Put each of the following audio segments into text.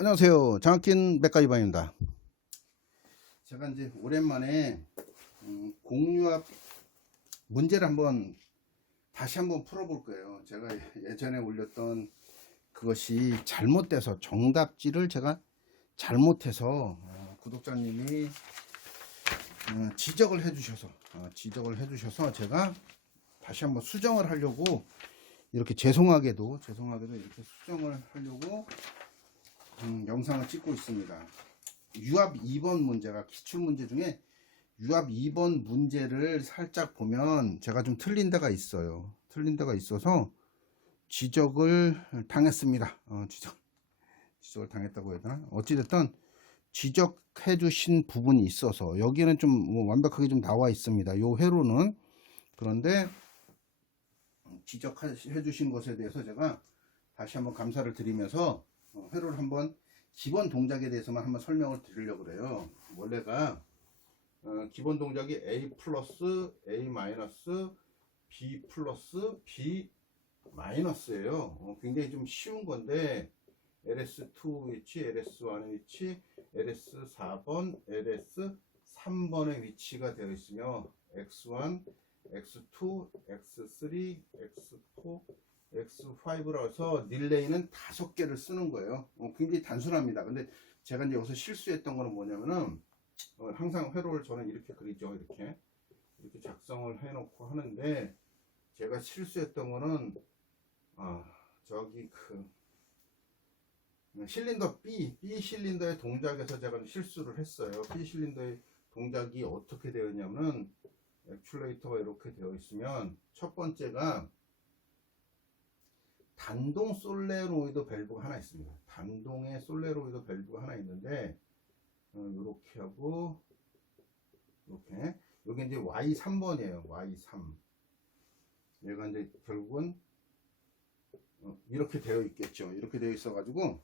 안녕하세요. 장학긴 맥가이버입니다. 제가 이제 오랜만에 공유합 문제를 다시 한번 풀어볼 거예요. 제가 예전에 올렸던 그것이 잘못돼서 정답지를 제가 잘못해서 구독자님이 지적을 해주셔서 제가 다시 한번 수정을 하려고 이렇게 죄송하게도 이렇게 수정을 하려고 영상을 찍고 있습니다. 유압 2번 문제가 기출문제 중에 유압 2번 문제를 살짝 보면 제가 좀 틀린 데가 있어요. 틀린 데가 있어서 지적을 당했습니다. 지적을 당했다고 해야 되나? 어찌됐든 지적해 주신 부분이 있어서 여기는 좀 완벽하게 좀 나와 있습니다. 요 회로는. 그런데 지적해 주신 것에 대해서 제가 다시 한번 감사를 드리면서 회로를 한번 기본 동작에 대해서만 한번 설명을 드리려고 그래요. 원래가 기본 동작이 A 플러스 A 마이너스 B 플러스 B 마이너스예요. 굉장히 좀 쉬운 건데 LS2 위치, LS1의 위치, LS4번, LS3번의 위치가 되어 있으며 X1, X2, X3, X4, X5라고 해서 릴레이는 5개를 쓰는 거예요. 굉장히 단순합니다. 근데 제가 이제 여기서 실수했던 거는 뭐냐면은 항상 회로를 저는 이렇게 그리죠. 이렇게 작성을 해놓고 하는데 제가 실수했던 거는 저기 실린더 B 실린더의 동작에서 제가 실수를 했어요. B 실린더의 동작이 어떻게 되어 있냐면은 액츄레이터가 이렇게 되어 있으면 첫 번째가 단동 솔레노이드 밸브가 하나 있습니다. 단동의 솔레노이드 밸브가 하나 있는데 이렇게 하고 이렇게 여기 이제 Y3번이에요. Y3 얘가 이제 결국은 이렇게 되어 있겠죠. 이렇게 되어 있어 가지고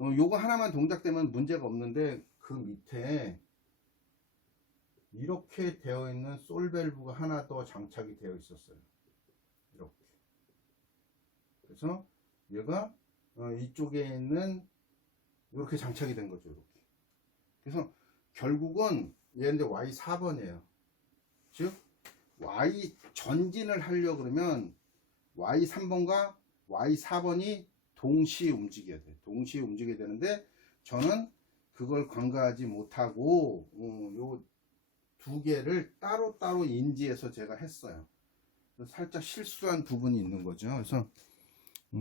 요거 하나만 동작되면 문제가 없는데 그 밑에 이렇게 되어 있는 솔 밸브가 하나 더 장착이 되어 있었어요. 이렇게. 그래서 얘가 이쪽에 있는 이렇게 장착이 된 거죠. 이렇게. 그래서 결국은 얘는 이제 Y4번이에요. 즉 Y 전진을 하려고 그러면 Y3번과 Y4번이 동시에 움직여야 돼요. 동시에 움직여야 되는데 저는 그걸 간과하지 못하고 요 두 개를 따로따로 인지해서 제가 했어요. 살짝 실수한 부분이 있는 거죠. 그래서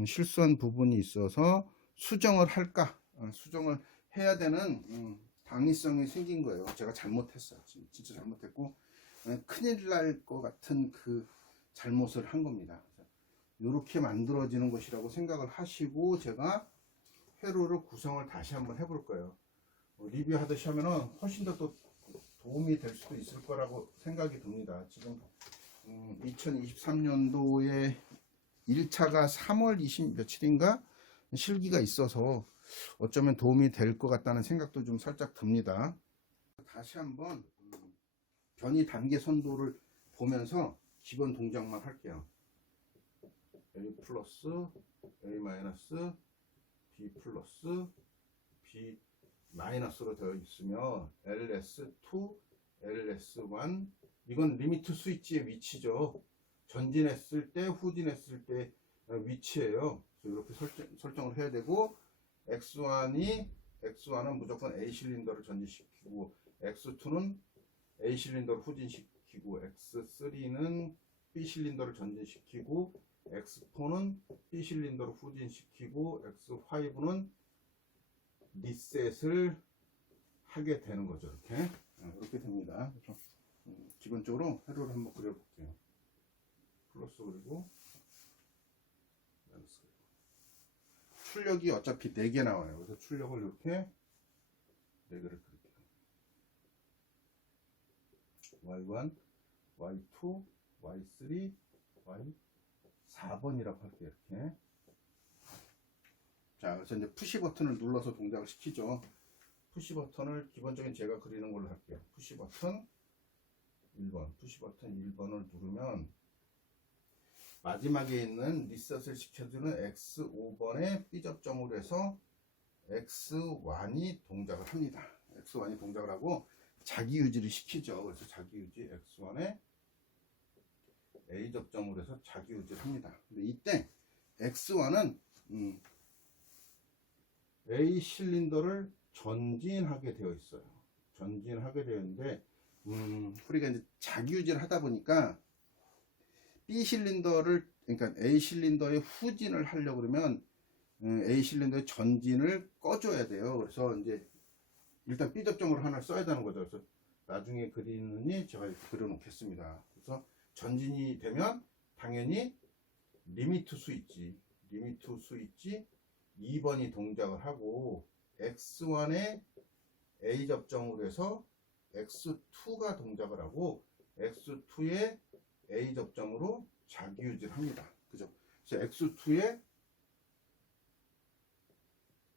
실수한 부분이 있어서 수정을 할까? 수정을 해야 되는 당위성이 생긴 거예요. 제가 잘못했어요. 진짜 잘못했고 큰일 날 것 같은 그 잘못을 한 겁니다. 이렇게 만들어지는 것이라고 생각을 하시고 제가 회로를 구성을 다시 한번 해볼 거예요. 리뷰하듯이 하면은 훨씬 더 또 도움이 될 수도 있을 거라고 생각이 듭니다. 지금 2023년도에 1차가 3월 20 며칠인가 실기가 있어서 어쩌면 도움이 될 것 같다는 생각도 좀 살짝 듭니다. 다시 한번 변이 단계 선도를 보면서 기본 동작만 할게요. A 플러스, A 마이너스, B 플러스, B 마이너스로 되어 있으며 LS2, LS1 이건 리미트 스위치의 위치죠. 전진했을 때, 후진했을 때 위치예요. 이렇게 설정을 해야 되고 X1은 무조건 A 실린더를 전진시키고 X2는 A 실린더를 후진시키고 X3는 B 실린더를 전진시키고 X4는 B 실린더를 후진시키고 X5는 리셋을 하게 되는 거죠. 이렇게 됩니다. 그래서 기본적으로 회로를 한번 그려볼게요. 플러스 그리고 마이너스 그리고 출력이 어차피 4개 나와요. 그래서 출력을 이렇게 4개를 그릴게요. Y1, Y2, Y3, Y4번이라고 할게요. 이렇게. 자, 그래서 이제 푸시 버튼을 눌러서 동작을 시키죠. 푸시 버튼을 기본적인 제가 그리는 걸로 할게요. 푸시 버튼 1번, 푸시 버튼 1번을 누르면 마지막에 있는 리셋을 시켜주는 X5번에 B 접점으로 해서 x1이 동작을 합니다. x1이 동작을 하고 자기 유지를 시키죠. 그래서 자기 유지 x1에 A 접점으로 해서 자기 유지를 합니다. 근데 이때 x1은 A 실린더를 전진하게 되어 있어요. 전진하게 되어 있는데 우리가 이제 자기 유지를 하다 보니까 B 실린더를, 그러니까 A 실린더의 후진을 하려고 그러면 A 실린더의 전진을 꺼줘야 돼요. 그래서 이제 일단 B 접점으로 하나 써야 되는 거죠. 그래서 나중에 그리느니 제가 이렇게 그려 놓겠습니다. 그래서 전진이 되면 당연히 리미트 스위치 2번이 동작을 하고 x1에 A 접점으로 해서 x2가 동작을 하고 x2에 A 접점으로 자기 유지를 합니다. 그죠? 그래서 x2에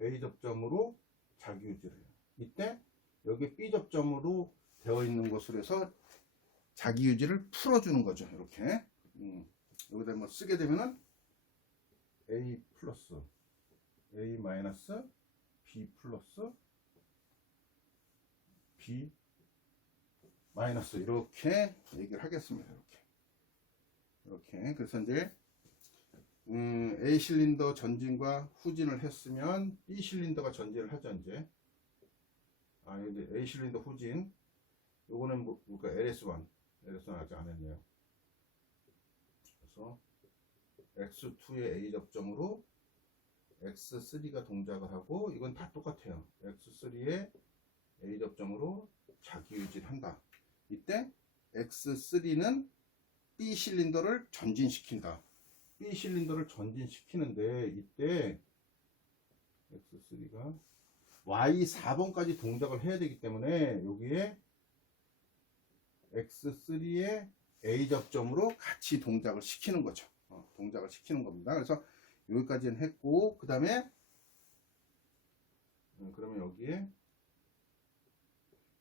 A 접점으로 자기 유지를 해요. 이때 여기 B 접점으로 되어 있는 것으로 해서 자기 유지를 풀어주는 거죠. 이렇게 여기다 뭐 쓰게 되면은 A 플러스 A 마이너스 B 플러스 B 마이너스 이렇게 얘기를 하겠습니다. 이렇게 그래서 이제 A 실린더 전진과 후진을 했으면 B 실린더가 전진을 하죠. 이제 근데 A 실린더 후진 요거는 그러니까 LS1 아직 안 했네요. 그래서 X2의 A 접점으로 X3가 동작을 하고 이건 다 똑같아요. X3의 A 접점으로 자기 유지를 한다. 이때 X3는 B 실린더를 전진시킨다. B 실린더를 전진시키는데 이때 X3가 Y4번까지 동작을 해야 되기 때문에 여기에 X3의 A 접점으로 같이 동작을 시키는 거죠. 동작을 시키는 겁니다. 그래서 여기까지는 했고 그 다음에 그러면 여기에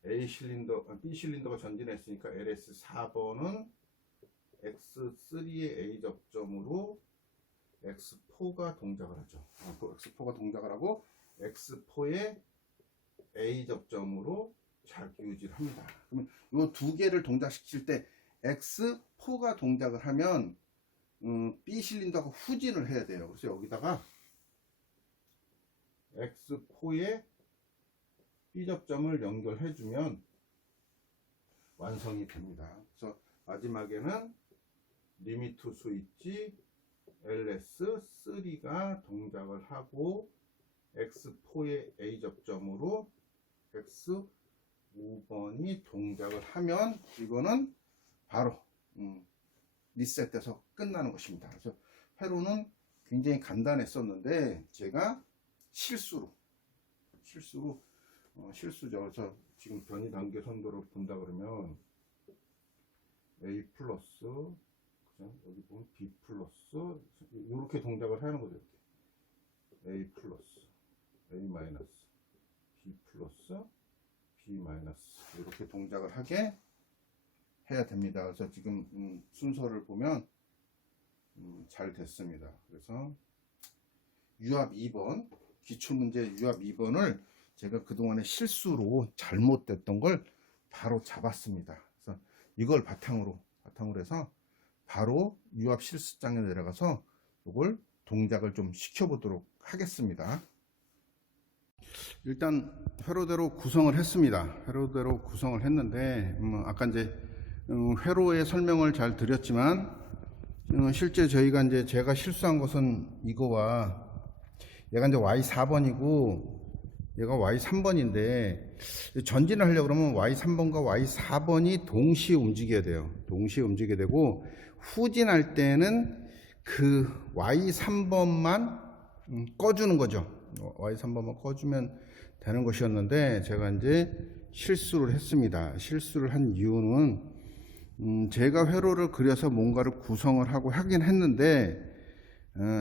B 실린더가 전진했으니까 LS4번은 X3의 A 접점으로 X4가 동작을 하죠. X4가 동작을 하고 X4의 A 접점으로 자기 유지를 합니다. 그러면 이 두 개를 동작시킬 때 X4가 동작을 하면 B 실린더가 후진을 해야 돼요. 그래서 여기다가 X4의 B 접점을 연결해 주면 완성이 됩니다. 그래서 마지막에는 리미트 스위치 LS3가 동작을 하고 X4의 A 접점으로 X5번이 동작을 하면 이거는 바로 리셋돼서 끝나는 것입니다. 그래서 회로는 굉장히 간단했었는데 제가 실수죠. 그래서 지금 변이 단계 선도를 본다 그러면 A 플러스 여기 보면 B 플러스 이렇게 동작을 하는 거죠. A 플러스 A 마이너스 B 플러스 B 마이너스 이렇게 동작을 하게 해야 됩니다. 그래서 지금 순서를 보면 잘 됐습니다. 그래서 유압 2번 기출문제 유압 2번을 제가 그동안에 실수로 잘못됐던 걸 바로 잡았습니다. 그래서 이걸 바탕으로 해서 바로 유압 실습장에 내려가서 이걸 동작을 좀 시켜보도록 하겠습니다. 일단 회로대로 구성을 했습니다. 회로대로 구성을 했는데 아까 이제 회로의 설명을 잘 드렸지만 실제 저희가 이제 제가 실수한 것은 이거와 얘가 이제 Y4번이고 얘가 Y3번인데 전진을 하려고 그러면 Y3번과 Y4번이 동시에 움직여야 돼요. 동시에 움직여야 되고 후진할 때는 그 Y3번만 꺼주는 거죠. Y3번만 꺼주면 되는 것이었는데 제가 이제 실수를 했습니다. 실수를 한 이유는 제가 회로를 그려서 뭔가를 구성을 하고 하긴 했는데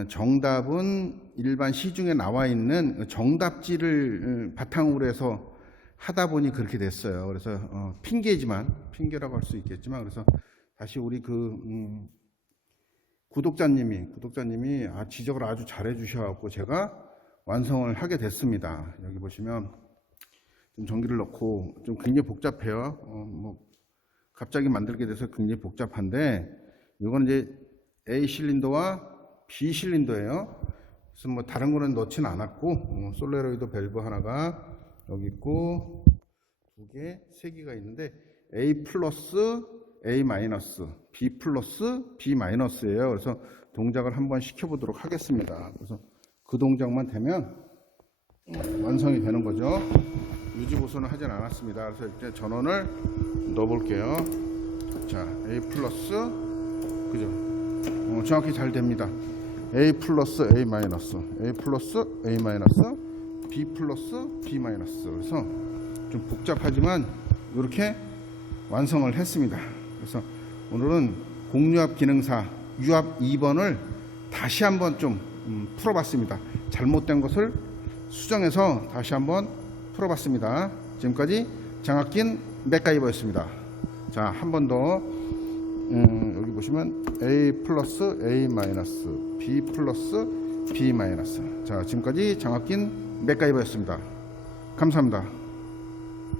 정답은 일반 시중에 나와 있는 정답지를 바탕으로 해서 하다 보니 그렇게 됐어요. 그래서 핑계라고 할 수 있겠지만 그래서 다시 우리 구독자님이 지적을 아주 잘해 주셔갖고 제가 완성을 하게 됐습니다. 여기 보시면 좀 전기를 넣고 좀 굉장히 복잡해요. 뭐 갑자기 만들게 돼서 굉장히 복잡한데, 이건 이제 A 실린더와 B 실린더예요. 그래서 뭐 다른 거는 넣지는 않았고, 솔레로이드 밸브 하나가 여기 있고, 두 개, 세 개가 있는데 A 플러스 A 마이너스, B 플러스 B 마이너스예요. 그래서 동작을 한번 시켜보도록 하겠습니다. 그래서 그 동작만 되면 완성이 되는 거죠. 유지 보수는 하진 않았습니다. 그래서 일단 전원을 넣어볼게요. 자, A 플러스, 그죠? 정확히 잘 됩니다. A 플러스 A 마이너스, A 플러스 A 마이너스, B 플러스 B 마이너스. 그래서 좀 복잡하지만 이렇게 완성을 했습니다. 그래서 오늘은 공유압 기능사 유압 2번을 다시 한번 좀 풀어봤습니다. 잘못된 것을 수정해서 다시 한번 풀어봤습니다. 지금까지 장학긴 맥가이버였습니다. 자, 한 번 더 여기 보시면 A 플러스 A 마이너스, B 플러스 B 마이너스. 자, 지금까지 장학긴 맥가이버였습니다. 감사합니다.